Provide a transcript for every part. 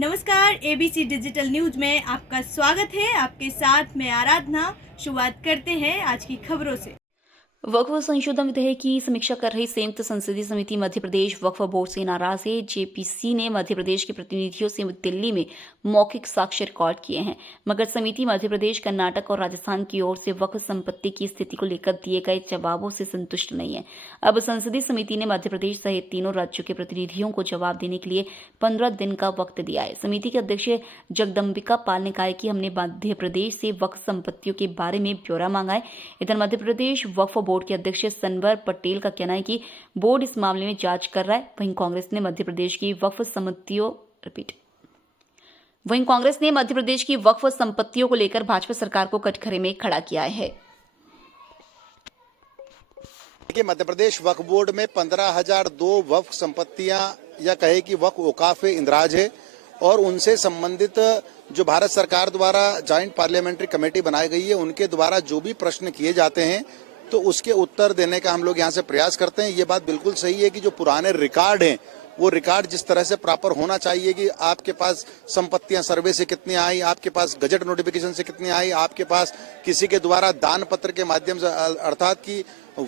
नमस्कार, ABC digital news में आपका स्वागत है। आपके साथ मैं आराधना। शुरुआत करते हैं आज की खबरों से। वक्फ संशोधन विधेयक की समीक्षा कर रही संयुक्त संसदीय समिति मध्य प्रदेश वक्फ बोर्ड से नाराज है। जेपीसी ने मध्य प्रदेश के प्रतिनिधियों से दिल्ली में मौखिक साक्ष्य रिकॉर्ड किए हैं, मगर समिति मध्य प्रदेश, कर्नाटक और राजस्थान की ओर से वक्फ संपत्ति की स्थिति को लेकर दिए गए जवाबों से संतुष्ट नहीं है। अब संसदीय समिति ने मध्य प्रदेश सहित तीनों राज्यों के प्रतिनिधियों को जवाब देने के लिए 15 दिन का वक्त दिया है। समिति के अध्यक्ष जगदम्बिका पाल ने कहा है कि हमने मध्य प्रदेश से वक्फ संपत्तियों के बारे में ब्यौरा मांगा है। इधर मध्य प्रदेश वक्फ बोर्ड के अध्यक्ष सनवर पटेल का कहना है कि बोर्ड इस मामले में जांच कर रहा है। वहीं कांग्रेस ने मध्य प्रदेश की वक्फ संपत्तियों को लेकर भाजपा सरकार को कटघरे में खड़ा किया है। देखिए, मध्य प्रदेश वक्फ बोर्ड में 15,002 वक्फ संपत्तियां या कहे कि वक्फ औकाफ इंदराज है और उनसे संबंधित जो भारत सरकार द्वारा जॉइंट पार्लियामेंट्री कमेटी बनाई गई है उनके द्वारा जो भी प्रश्न किए जाते हैं तो उसके उत्तर देने का हम लोग यहाँ से प्रयास करते हैं। ये बात बिल्कुल सही है कि जो पुराने रिकॉर्ड हैं वो रिकॉर्ड जिस तरह से प्रॉपर होना चाहिए कि आपके पास संपत्तियां सर्वे से कितनी आई, आपके पास गजट नोटिफिकेशन से कितनी आई, आपके पास किसी के द्वारा दान पत्र के माध्यम से अर्थात कि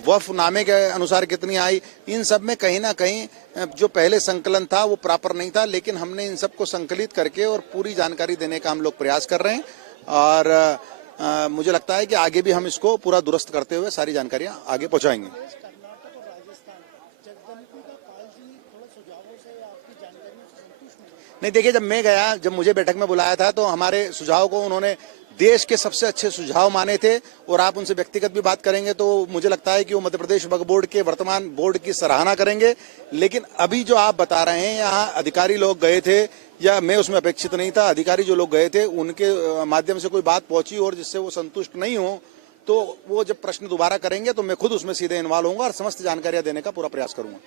वक्फ नामे के अनुसार कितनी आई, इन सब में कहीं ना कहीं जो पहले संकलन था वो प्रॉपर नहीं था। लेकिन हमने इन सबको संकलित करके और पूरी जानकारी देने का हम लोग प्रयास कर रहे हैं और मुझे लगता है कि आगे भी हम इसको पूरा दुरुस्त करते हुए सारी जानकारियां आगे पहुंचाएंगे। नहीं, देखिए, जब मुझे बैठक में बुलाया था तो हमारे सुझाव को उन्होंने देश के सबसे अच्छे सुझाव माने थे और आप उनसे व्यक्तिगत भी बात करेंगे तो मुझे लगता है कि वो मध्य प्रदेश वक्फ बोर्ड के वर्तमान बोर्ड की सराहना करेंगे। लेकिन अभी जो आप बता रहे हैं, यहाँ अधिकारी लोग गए थे या मैं उसमें अपेक्षित नहीं था, अधिकारी जो लोग गए थे उनके माध्यम से कोई बात पहुंची और जिससे वो संतुष्ट नहीं हो तो वो जब प्रश्न दोबारा करेंगे तो मैं खुद उसमें सीधे इन्वॉल्व होऊंगा और समस्त जानकारियां देने का पूरा प्रयास करूंगा।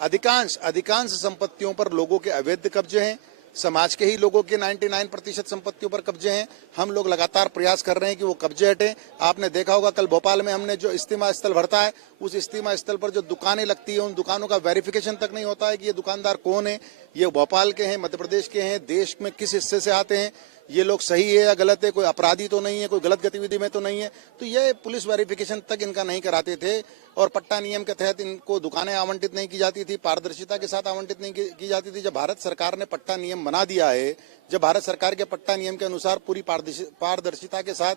अधिकांश संपत्तियों पर लोगों के अवैध कब्जे हैं, समाज के ही लोगों के 99% संपत्तियों पर कब्जे हैं। हम लोग लगातार प्रयास कर रहे हैं कि वो कब्जे हटे। आपने देखा होगा कल भोपाल में हमने जो इस्तीमा स्थल भरता है उस इस्तीमा स्थल पर जो दुकानें लगती है उन दुकानों का वेरिफिकेशन तक नहीं होता है कि ये दुकानदार कौन है, ये भोपाल के हैं, मध्य प्रदेश के हैं, देश में किस हिस्से से आते हैं, ये लोग सही है या गलत है, कोई अपराधी तो नहीं है, कोई गलत गतिविधि में तो नहीं है। तो ये पुलिस वेरिफिकेशन तक इनका नहीं कराते थे और पट्टा नियम के तहत इनको दुकानें आवंटित नहीं की जाती थी, पारदर्शिता के साथ आवंटित नहीं की जाती थी। जब भारत सरकार ने पट्टा नियम बना दिया है, जब भारत सरकार के पट्टा नियम के अनुसार पूरी पारदर्शिता के साथ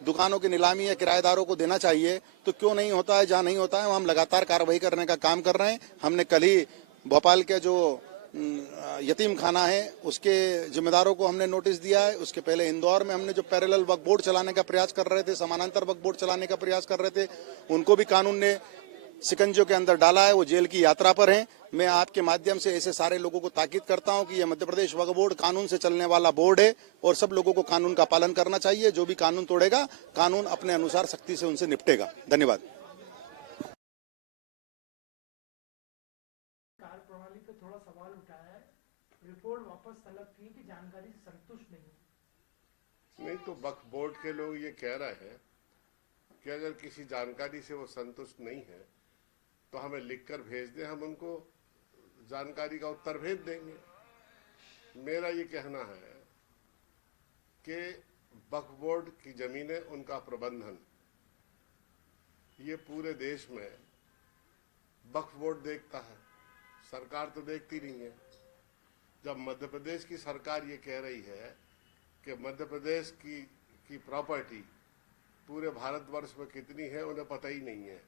दुकानों की नीलामी या किराएदारों को देना चाहिए तो क्यों नहीं होता है? जहां नहीं होता है वहां हम लगातार कार्रवाई करने का काम कर रहे हैं। हमने कल ही भोपाल के जो यतीम खाना है उसके जिम्मेदारों को हमने नोटिस दिया है। उसके पहले इंदौर में हमने जो पैरेलल वक्फ बोर्ड चलाने का प्रयास कर रहे थे, समानांतर वक्फ बोर्ड चलाने का प्रयास कर रहे थे, उनको भी कानून ने शिकंजों के अंदर डाला है, वो जेल की यात्रा पर हैं। मैं आपके माध्यम से ऐसे सारे लोगों को ताकीद करता हूं कि यह मध्य प्रदेश वक्फ बोर्ड कानून से चलने वाला बोर्ड है और सब लोगों को कानून का पालन करना चाहिए। जो भी कानून तोड़ेगा, कानून अपने अनुसार सख्ती से उनसे निपटेगा। धन्यवाद। प्रणाली पे थोड़ा सवाल उठाया है, रिपोर्ट वापस तलब की कि जानकारी से संतुष्ट नहीं तो वक्फ बोर्ड के लोग ये कह रहे हैं कि अगर किसी जानकारी से वो संतुष्ट नहीं है तो हमें लिखकर भेज दें, हम उनको जानकारी का उत्तर भेज देंगे। मेरा ये कहना है कि वक्फ बोर्ड की जमीनें, उनका प्रबंधन, ये पूरे देश में वक्फ बोर्ड देखता है, सरकार तो देखती नहीं है। जब मध्य प्रदेश की सरकार ये कह रही है कि मध्य प्रदेश की प्रॉपर्टी पूरे भारतवर्ष में कितनी है उन्हें पता ही नहीं है,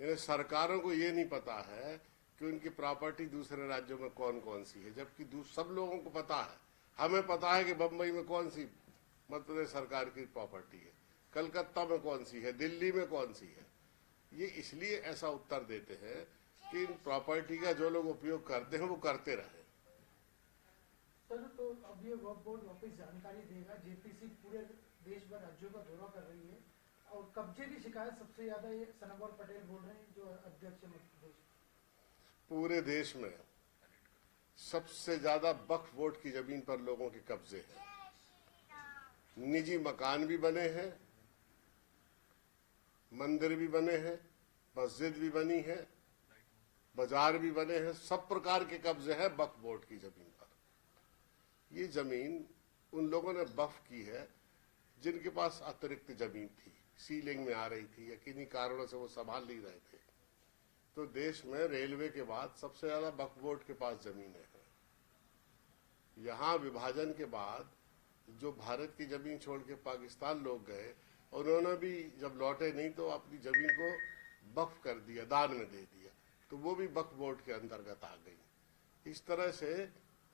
यानी सरकारों को ये नहीं पता है कि उनकी प्रॉपर्टी दूसरे राज्यों में कौन कौन सी है, जबकि सब लोगों को पता है। हमें पता है कि बम्बई में कौन सी मध्य प्रदेश सरकार की प्रॉपर्टी है, कलकत्ता में कौन सी है, दिल्ली में कौन सी है। ये इसलिए ऐसा उत्तर देते हैं कि इन प्रॉपर्टी का जो लोग उपयोग करते हैं वो करते रहे। सर, तो अब ये वक्फ बोर्ड वापस जानकारी देगा। जेपीसी पूरे देश भर राज्यों का दौरा कर रही है और कब्जे की शिकायत सबसे ज्यादा ये सनवर पटेल बोल रहे हैं, जो अध्यक्ष मध्य प्रदेश। पूरे देश में सबसे ज्यादा वक्फ बोर्ड की जमीन पर लोगों के कब्जे हैं। निजी मकान भी बने हैं, मंदिर भी बने हैं, मस्जिद भी बनी है, बाजार भी बने हैं, सब प्रकार के कब्जे हैं वक्फ बोर्ड की जमीन पर। ये जमीन उन लोगों ने वक्फ की है जिनके पास अतिरिक्त जमीन थी, सीलिंग में आ रही थी या किन्हीं कारणों से वो संभाल नहीं रहे थे। तो देश में रेलवे के बाद सबसे ज्यादा वक्फ बोर्ड के पास जमीनें हैं। यहाँ विभाजन के बाद जो भारत की जमीन छोड़ के पाकिस्तान लोग गए, उन्होंने भी जब लौटे नहीं तो अपनी जमीन को वक्फ कर दिया, दान में दे दिया, तो वो भी वक्फ बोर्ड के अंतर्गत आ गई। इस तरह से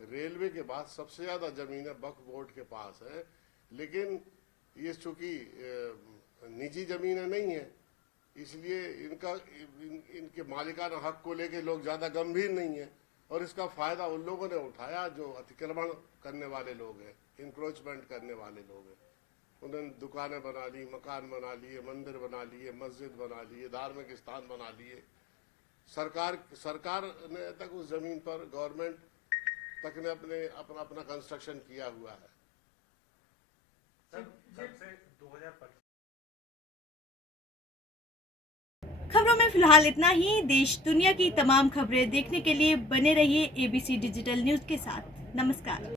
रेलवे के बाद सबसे ज्यादा जमीनें वक्फ बोर्ड के पास है। लेकिन ये चूंकि निजी जमीनें नहीं है, इसलिए इनके मालिकाना हक को लेके लोग ज्यादा गंभीर नहीं है, और इसका फायदा उन लोगों ने उठाया जो अतिक्रमण करने वाले लोग हैं, इंक्रोचमेंट करने वाले लोग हैं। उन्होंने दुकानें बना ली, मकान बना लिए, मंदिर बना लिए, मस्जिद बना लिए, धार्मिक स्थान बना लिए। सरकार ने तक उस जमीन पर, गवर्नमेंट तक ने अपना कंस्ट्रक्शन किया हुआ है। खबरों में फिलहाल इतना ही। देश दुनिया की तमाम खबरें देखने के लिए बने रहिए ABC डिजिटल न्यूज के साथ। नमस्कार।